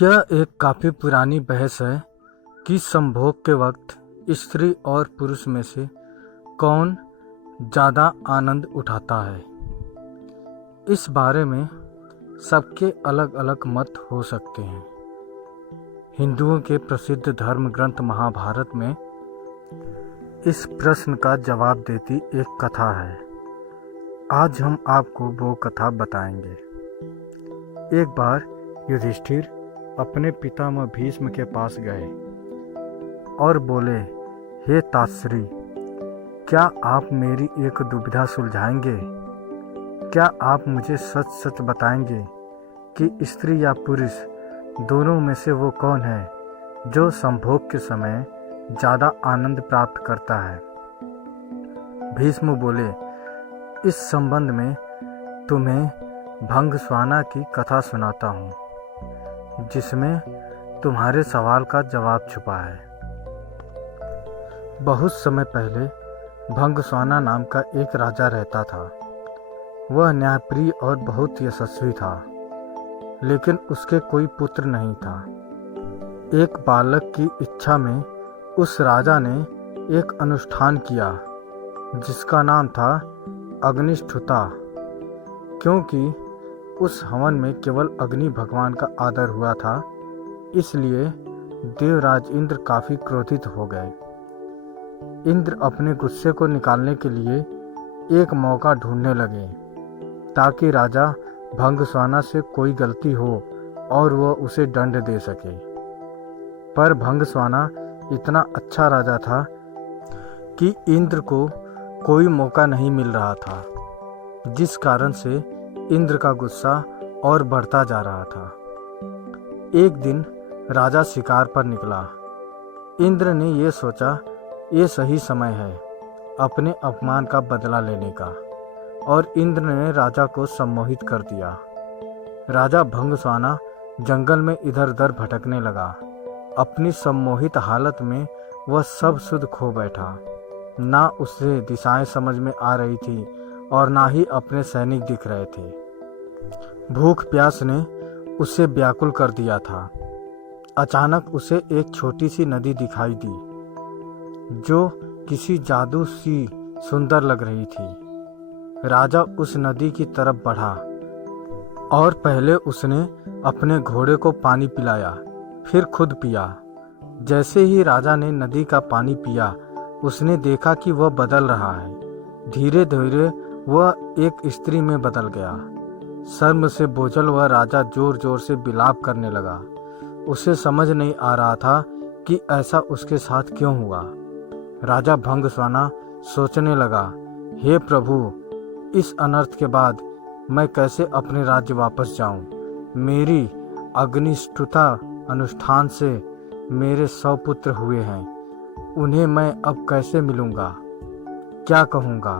यह एक काफ़ी पुरानी बहस है कि संभोग के वक्त स्त्री और पुरुष में से कौन ज़्यादा आनंद उठाता है। इस बारे में सबके अलग अलग मत हो सकते हैं। हिंदुओं के प्रसिद्ध धर्म ग्रंथ महाभारत में इस प्रश्न का जवाब देती एक कथा है। आज हम आपको वो कथा बताएंगे। एक बार युधिष्ठिर अपने पितामह भीष्म के पास गए और बोले, हे ताश्री, क्या आप मेरी एक दुविधा सुलझाएंगे? क्या आप मुझे सच सच बताएंगे कि स्त्री या पुरुष दोनों में से वो कौन है जो संभोग के समय ज़्यादा आनंद प्राप्त करता है? भीष्म बोले, इस संबंध में तुम्हें भंगस्वाना की कथा सुनाता हूँ, जिसमें तुम्हारे सवाल का जवाब छुपा है। बहुत समय पहले भंगस्वाना नाम का एक राजा रहता था। वह न्यायप्रिय और बहुत यशस्वी था, लेकिन उसके कोई पुत्र नहीं था। एक बालक की इच्छा में उस राजा ने एक अनुष्ठान किया जिसका नाम था अग्निष्ठुता। क्योंकि उस हवन में केवल अग्नि भगवान का आदर हुआ था, इसलिए देवराज इंद्र काफ़ी क्रोधित हो गए। इंद्र अपने गुस्से को निकालने के लिए एक मौका ढूंढने लगे ताकि राजा भंगस्वाना से कोई गलती हो और वह उसे दंड दे सके। पर भंगस्वाना इतना अच्छा राजा था कि इंद्र को कोई मौका नहीं मिल रहा था, जिस कारण से इंद्र का गुस्सा और बढ़ता जा रहा था। एक दिन राजा शिकार पर निकला। इंद्र ने ये सोचा, ये सही समय है अपने अपमान का बदला लेने का, और इंद्र ने राजा को सम्मोहित कर दिया। राजा भंगस्वाना जंगल में इधर उधर भटकने लगा। अपनी सम्मोहित हालत में वह सब सुध खो बैठा। ना उसे दिशाएं समझ में आ रही थी और ना ही अपने सैनिक दिख रहे थे। भूख प्यास ने उसे व्याकुल कर दिया था। अचानक उसे एक छोटी सी नदी दिखाई दी जो किसी जादू सी सुंदर लग रही थी। राजा उस नदी की तरफ बढ़ा और पहले उसने अपने घोड़े को पानी पिलाया, फिर खुद पिया। जैसे ही राजा ने नदी का पानी पिया, उसने देखा कि वह बदल रहा है। धीरे धीरे वह एक स्त्री में बदल गया। शर्म से बोझल वह राजा जोर जोर से विलाप करने लगा। उसे समझ नहीं आ रहा था कि ऐसा उसके साथ क्यों हुआ। राजा भंगस्वाना सोचने लगा, हे प्रभु, इस अनर्थ के बाद मैं कैसे अपने राज्य वापस जाऊं? मेरी अग्निष्ठुता अनुष्ठान से मेरे 100 पुत्र हुए हैं। उन्हें मैं अब कैसे मिलूंगा? क्या कहूँगा?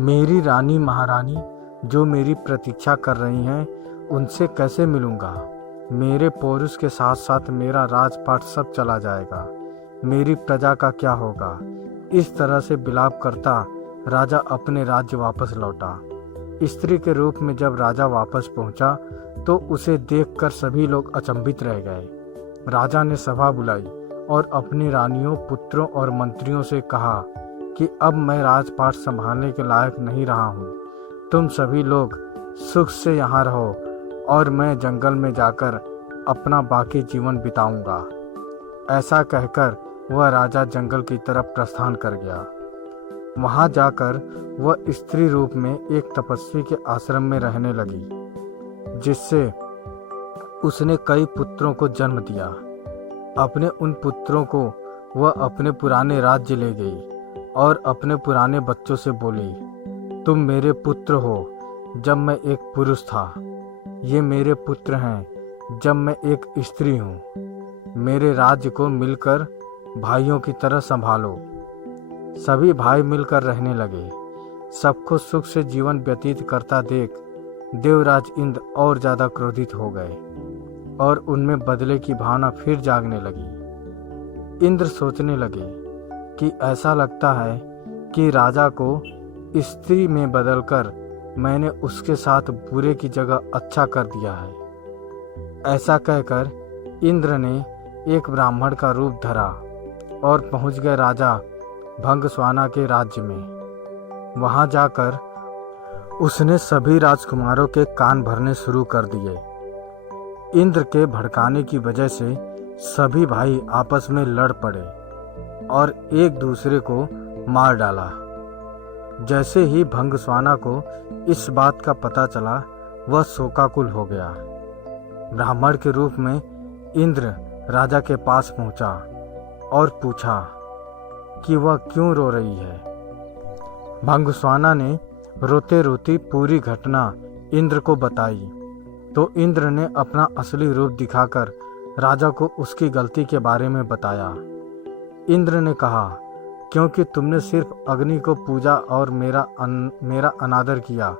मेरी रानी महारानी जो मेरी प्रतीक्षा कर रही हैं, उनसे कैसे मिलूंगा? मेरे पौरुष के साथ साथ मेरा राजपाट सब चला जाएगा। मेरी प्रजा का क्या होगा? इस तरह से विलाप करता राजा अपने राज्य वापस लौटा। स्त्री के रूप में जब राजा वापस पहुंचा तो उसे देखकर सभी लोग अचंभित रह गए। राजा ने सभा बुलाई और अपनी रानियों, पुत्रों और मंत्रियों से कहा कि अब मैं राजपाट संभालने के लायक नहीं रहा हूँ। तुम सभी लोग सुख से यहाँ रहो और मैं जंगल में जाकर अपना बाकी जीवन बिताऊंगा। ऐसा कहकर वह राजा जंगल की तरफ प्रस्थान कर गया। वहाँ जाकर वह स्त्री रूप में एक तपस्वी के आश्रम में रहने लगी, जिससे उसने कई पुत्रों को जन्म दिया। अपने उन पुत्रों को वह अपने पुराने राज्य ले गई और अपने पुराने बच्चों से बोली, तुम मेरे पुत्र हो जब मैं एक पुरुष था। ये मेरे पुत्र हैं जब मैं एक स्त्री हूँ। मेरे राज्य को मिलकर भाइयों की तरह संभालो। सभी भाई मिलकर रहने लगे। सबको सुख से जीवन व्यतीत करता देख देवराज इंद्र और ज़्यादा क्रोधित हो गए और उनमें बदले की भावना फिर जागने लगी। इंद्र सोचने लगे कि ऐसा लगता है कि राजा को स्त्री में बदलकर मैंने उसके साथ बुरे की जगह अच्छा कर दिया है। ऐसा कहकर इंद्र ने एक ब्राह्मण का रूप धरा और पहुंच गए राजा भंगस्वाना के राज्य में। वहां जाकर उसने सभी राजकुमारों के कान भरने शुरू कर दिए। इंद्र के भड़काने की वजह से सभी भाई आपस में लड़ पड़े और एक दूसरे को मार डाला। जैसे ही भंगस्वाना को इस बात का पता चला, वह शोकाकुल हो गया। ब्राह्मण के रूप में इंद्र राजा के पास पहुंचा और पूछा कि वह क्यों रो रही है। भंगस्वाना ने रोते रोते पूरी घटना इंद्र को बताई तो इंद्र ने अपना असली रूप दिखाकर राजा को उसकी गलती के बारे में बताया। इंद्र ने कहा, क्योंकि तुमने सिर्फ अग्नि को पूजा और मेरा अनादर किया,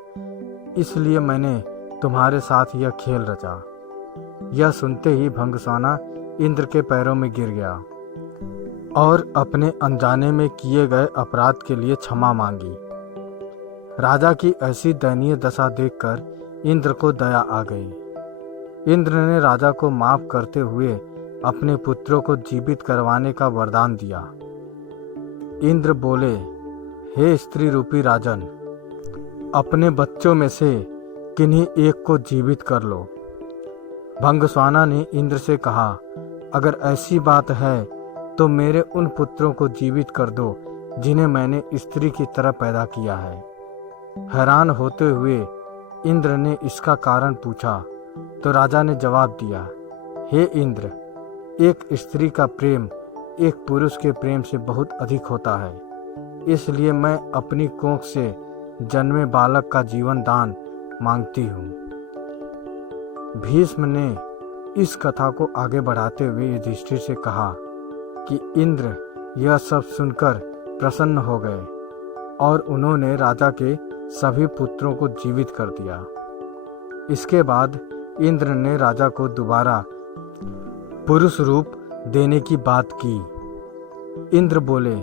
इसलिए मैंने तुम्हारे साथ यह खेल रचा। यह सुनते ही भंगस्वाना इंद्र के पैरों में गिर गया और अपने अनजाने में किए गए अपराध के लिए क्षमा मांगी। राजा की ऐसी दयनीय दशा देखकर इंद्र को दया आ गई। इंद्र ने राजा को माफ करते हुए अपने पुत्रों को जीवित करवाने का वरदान दिया। इंद्र बोले, हे स्त्री रूपी राजन, अपने बच्चों में से किन्हीं एक को जीवित कर लो। भंगस्वाना ने इंद्र से कहा, अगर ऐसी बात है तो मेरे उन पुत्रों को जीवित कर दो जिन्हें मैंने स्त्री की तरह पैदा किया है। हैरान होते हुए इंद्र ने इसका कारण पूछा तो राजा ने जवाब दिया, हे इंद्र, एक स्त्री का प्रेम एक पुरुष के प्रेम से बहुत अधिक होता है, इसलिए मैं अपनी कोख से जन्मे बालक का जीवन दान मांगती हूँ। भीष्म ने इस कथा को आगे बढ़ाते हुए युधिष्ठिर से कहा कि इंद्र यह सब सुनकर प्रसन्न हो गए और उन्होंने राजा के सभी पुत्रों को जीवित कर दिया। इसके बाद इंद्र ने राजा को दोबारा पुरुष रूप देने की बात की। इंद्र बोले,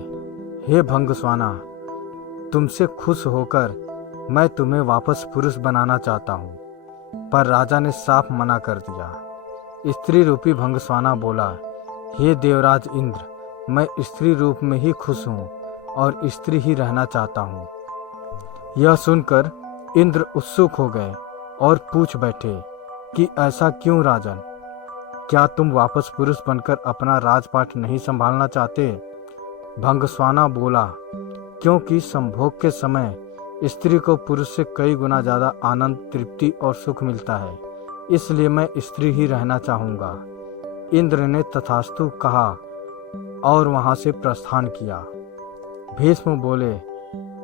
हे भंगस्वाना, तुमसे खुश होकर मैं तुम्हें वापस पुरुष बनाना चाहता हूँ। पर राजा ने साफ मना कर दिया। स्त्री रूपी भंगस्वाना बोला, हे देवराज इंद्र, मैं स्त्री रूप में ही खुश हूँ और स्त्री ही रहना चाहता हूँ। यह सुनकर इंद्र उत्सुक हो गए और पूछ बैठे कि ऐसा क्यों राजन? क्या तुम वापस पुरुष बनकर अपना राजपाट नहीं संभालना चाहते? भंगस्वाना बोला, क्योंकि संभोग के समय स्त्री को पुरुष से कई गुना ज्यादा आनंद, तृप्ति और सुख मिलता है, इसलिए मैं स्त्री ही रहना चाहूंगा। इंद्र ने तथास्तु कहा और वहां से प्रस्थान किया। भीष्म बोले,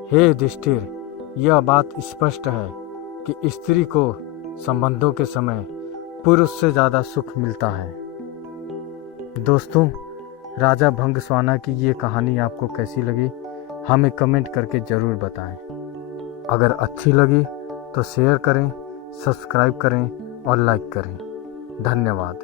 हे युधिष्ठिर, यह बात स्पष्ट है कि स्त्री को संबंधों के समय पुरुष से ज़्यादा सुख मिलता है। दोस्तों, राजा भंगस्वाना की ये कहानी आपको कैसी लगी, हमें कमेंट करके ज़रूर बताएं। अगर अच्छी लगी तो शेयर करें, सब्सक्राइब करें और लाइक करें। धन्यवाद।